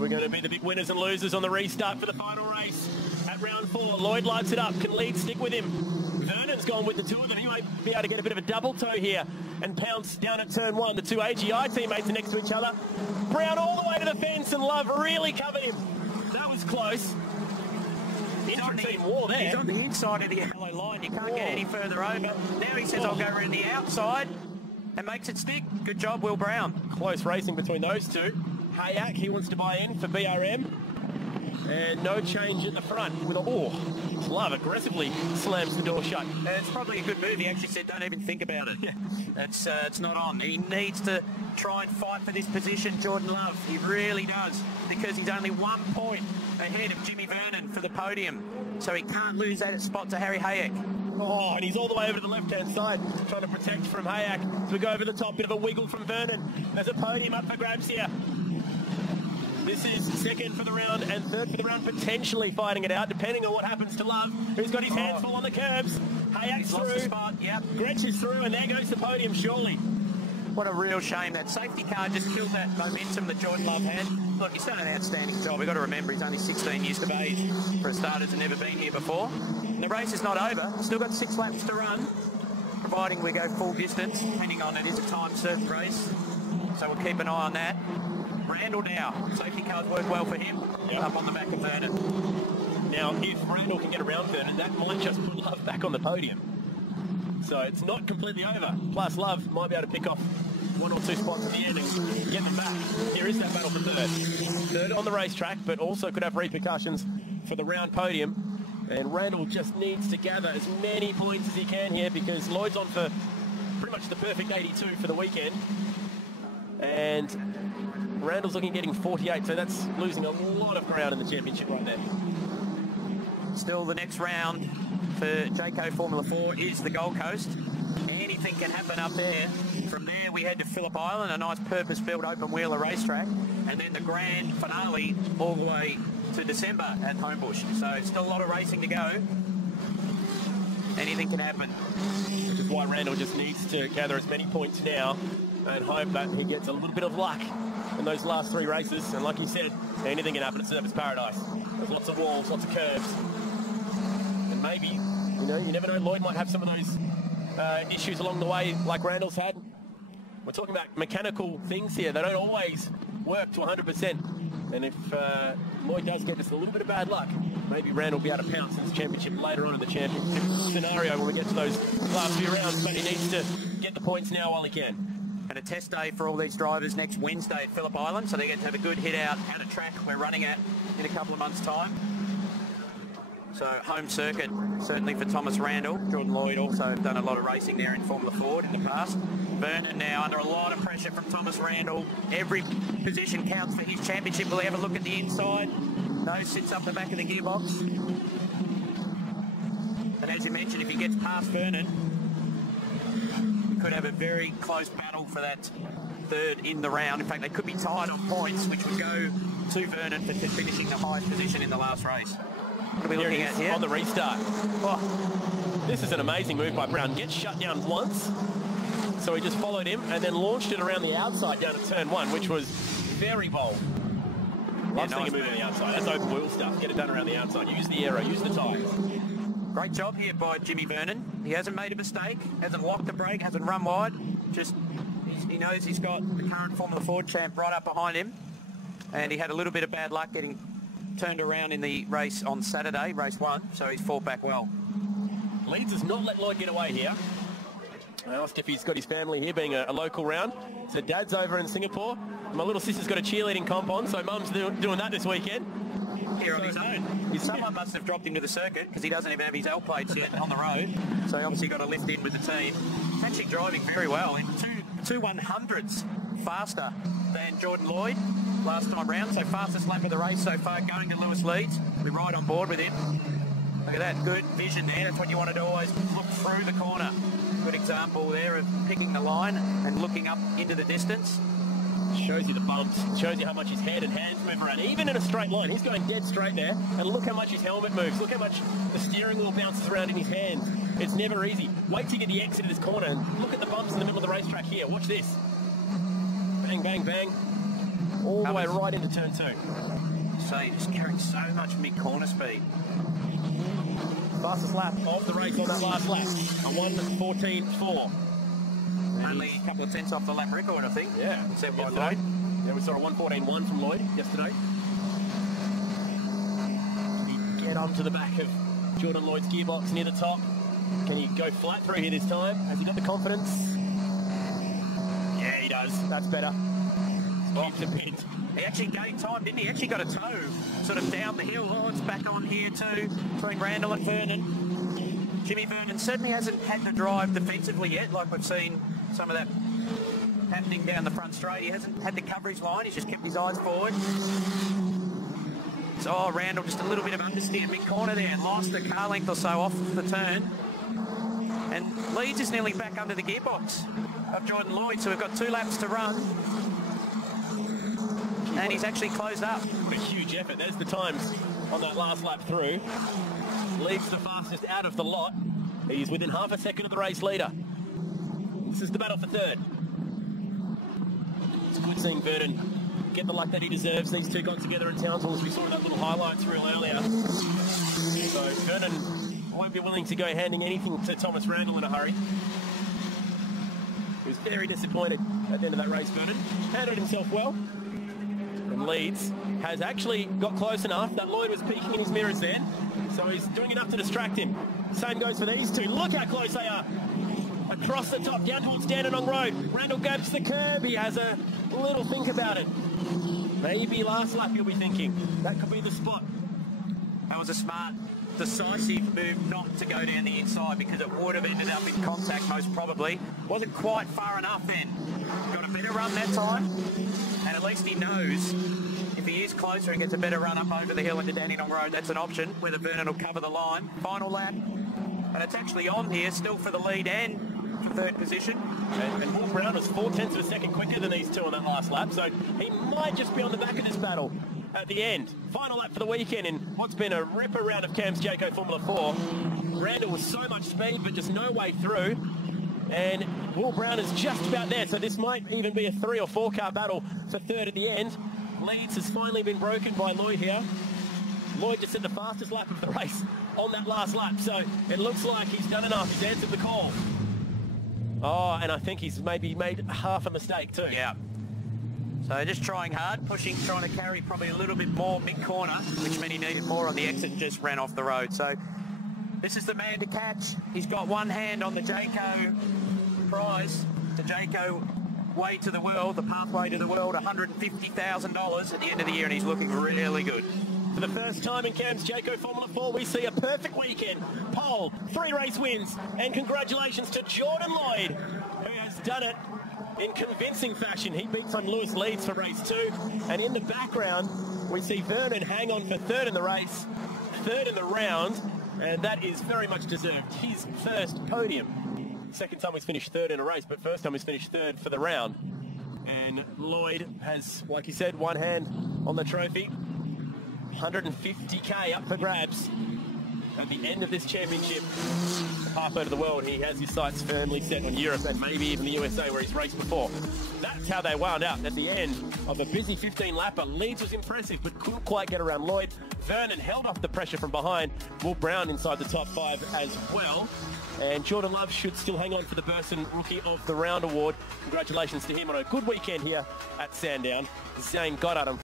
We're going to be the big winners and losers on the restart for the final race at round 4. Lloyd lights it up. Can Lead stick with him? Vernon's gone with the two of them. He might be able to get a bit of a double toe here and pounce down at turn 1. The two AGI teammates are next to each other. Brown all the way to the fence, and Love really covered him. That was close. Intra-team war there. He's on the inside of the yellow line. You can't get any further over. Now he says, I'll go around the outside and makes it stick. Good job, Will Brown. Close racing between those two. Hayak, he wants to buy in for BRM. And no change at the front with a... Love aggressively slams the door shut. It's probably a good move. He actually said, don't even think about it. Yeah. It's not on. He needs to try and fight for this position, Jordan Love. He really does, because he's only 1 point ahead of Jimmy Vernon for the podium. So he can't lose that spot to Harry Hayek. Oh, and he's all the way over to the left-hand side, trying to protect from Hayak. So we go over the top, bit of a wiggle from Vernon. There's a podium up for grabs here. This is second for the round and third for the round, potentially fighting it out, depending on what happens to Love, who's got his hands full on the curbs. Hayak's through. Spot. Yep. Gretsch is through, and there goes the podium, surely. What a real shame. That safety car just killed that momentum that Jordan Love had. Look, he's done an outstanding job. We've got to remember he's only 16 years of age. For a starters, and never been here before. And the race is not over. Still got 6 laps to run, providing we go full distance, depending on it is a time-served race. So we'll keep an eye on that. Randall now. Safety cars work well for him. Yep. Up on the back of Vernon. Now, if Randall can get around Vernon, that might just put Love back on the podium. So it's not completely over. Plus, Love might be able to pick off 1 or 2 spots at the end and get them back. Here is that battle for third. Third on the racetrack, but also could have repercussions for the round podium. And Randall just needs to gather as many points as he can here, because Lloyd's on for pretty much the perfect 82 for the weekend. And Randall's looking at getting 48, so that's losing a lot of ground in the championship right there. Still, the next round for Jayco Formula 4 is the Gold Coast. Anything can happen up there. From there, we head to Phillip Island, a nice purpose-built open-wheeler racetrack, and then the grand finale all the way to December at Homebush. So still a lot of racing to go. Anything can happen. Which is why Randall just needs to gather as many points now and hope that he gets a little bit of luck in those last 3 races. And like he said, anything can happen at Surfers Paradise. There's lots of walls, lots of curves. And maybe, you never know, Lloyd might have some of those issues along the way like Randall's had. We're talking about mechanical things here. They don't always work to 100%. And if Lloyd does get just a little bit of bad luck, maybe Randall will be able to pounce in this championship later on in the championship scenario when we get to those last few rounds. But he needs to get the points now while he can. And a test day for all these drivers next Wednesday at Phillip Island, so they get to have a good hit out a track we're running at in a couple of months' time. So home circuit, certainly for Thomas Randall. Jordan Lloyd also done a lot of racing there in Formula Ford in the past. Vernon now under a lot of pressure from Thomas Randall. Every position counts for his championship. Will he have a look at the inside? No, sits up the back of the gearbox. And as you mentioned, if he gets past Vernon, could have a very close battle for that third in the round. In fact, they could be tied on points, which would go to Vernon for finishing the highest position in the last race. What are we looking at here? On the restart. Oh, this is an amazing move by Brown. Gets shut down once, so he just followed him and then launched it around the outside down to turn 1, which was very bold. Loves taking a move on the outside. That's open wheel stuff. Get it done around the outside. Use the aero, use the tyres. Great job here by Jimmy Vernon. He hasn't made a mistake, hasn't locked the brake, hasn't run wide. Just, he knows he's got the current Formula Ford champ right up behind him. And he had a little bit of bad luck getting turned around in the race on Saturday, race 1, so he's fought back well. Leeds has not let Lloyd get away here. I asked if he's got his family here, being a local round. So Dad's over in Singapore. My little sister's got a cheerleading comp on, so Mum's doing that this weekend. Here on his own. Someone must have dropped him to the circuit because he doesn't even have his L plates yet on the road. So he obviously got to lift in with the team. Actually driving very well in two 100ths faster than Jordan Lloyd last time round. So fastest lap of the race so far going to Lewis Leeds. We're right on board with him. Look at that, good vision there. That's what you want to do, always look through the corner. Good example there of picking the line and looking up into the distance. Shows you the bumps, shows you how much his head and hands move around. Even in a straight line, he's going dead straight there. And look how much his helmet moves. Look how much the steering wheel bounces around in his hands. It's never easy. Wait till you get the exit of this corner and look at the bumps in the middle of the racetrack here. Watch this. Bang, bang, bang. all the way right into turn 2. So he's just carrying so much mid-corner speed. Fastest lap of the race on that last lap, a 1:14.4. Only a couple of tenths off the lap record, I think. Yeah, set by yesterday. Lloyd. Yeah, we saw a 1:14.1 from Lloyd yesterday. Can he get onto the back of Jordan Lloyd's gearbox near the top? Can he go flat through here this time? Has he got the confidence? Yeah, he does. That's better. Keeps the pit. He actually gained time, didn't he? He actually got a toe sort of down the hill. Oh, it's back on here too, between Randall and Vernon. Jimmy Vernon certainly hasn't had to drive defensively yet, like we've seen some of that happening down the front straight. He hasn't had to cover his line, he's just kept his eyes forward. So Randall just a little bit of understeer mid-corner there and lost a car length or so off the turn. And Leeds is nearly back under the gearbox of Jordan Lloyd, so we've got 2 laps to run. And he's actually closed up. A huge effort. There's the times on that last lap through. Leads the fastest out of the lot. He's within half a second of the race leader. This is the battle for third. It's good seeing Vernon get the luck that he deserves. These two got together in Townsville, as we saw that little highlights reel earlier. So Vernon won't be willing to go handing anything to Thomas Randall in a hurry. He was very disappointed at the end of that race, Vernon. Handled himself well. And Leeds has actually got close enough that Lloyd was peeking in his mirrors then. So he's doing enough to distract him. Same goes for these two. Look how close they are. Across the top, down towards Dandenong Road. Randall grabs the curb. He has a little think about it. Maybe last lap you'll be thinking. That could be the spot. That was a smart, decisive move not to go down the inside, because it would have ended up in contact most probably. Wasn't quite far enough then. Got a better run that time. And at least he knows if he is closer and gets a better run up over the hill into Dandenong Road, that's an option, whether Vernon will cover the line. Final lap. And it's actually on here, still for the lead and third position. And Will Brown was 0.4 of a second quicker than these two on that last lap, so he might just be on the back of this battle at the end. Final lap for the weekend in what's been a ripper round of Cam's Jayco Formula 4. Randall with so much speed, but just no way through. And Will Brown is just about there, so this might even be a 3 or 4 car battle for third at the end. Leeds has finally been broken by Lloyd here. Lloyd just set the fastest lap of the race on that last lap, so it looks like he's done enough. He's answered the call. Oh, and I think he's maybe made half a mistake too. Yeah. So just trying hard, pushing, trying to carry probably a little bit more mid-corner, which meant he needed more on the exit and just ran off the road. So this is the man to catch. He's got one hand on the Jayco prize, the Jayco way to the world, the pathway to the world, $150,000 at the end of the year, and he's looking really good. For the first time in Cam's Jayco Formula 4, we see a perfect weekend. Pole, 3 race wins, and congratulations to Jordan Lloyd, who has done it in convincing fashion. He beats on Lewis Leeds for race 2, and in the background, we see Vernon hang on for third in the race, third in the round, and that is very much deserved. His first podium. Second time he's finished third in a race, but first time he's finished third for the round. And Lloyd has, like he said, one hand on the trophy. 150k up for grabs at the end of this championship. Halfway to the world, he has his sights firmly set on Europe and maybe even the USA, where he's raced before. That's how they wound up at the end of a busy 15-lapper. Leeds was impressive, but couldn't quite get around Lloyd. Vernon held off the pressure from behind. Will Brown inside the top 5 as well. And Jordan Love should still hang on for the Burson Rookie of the Round award. Congratulations to him on a good weekend here at Sandown. Zane Goddard.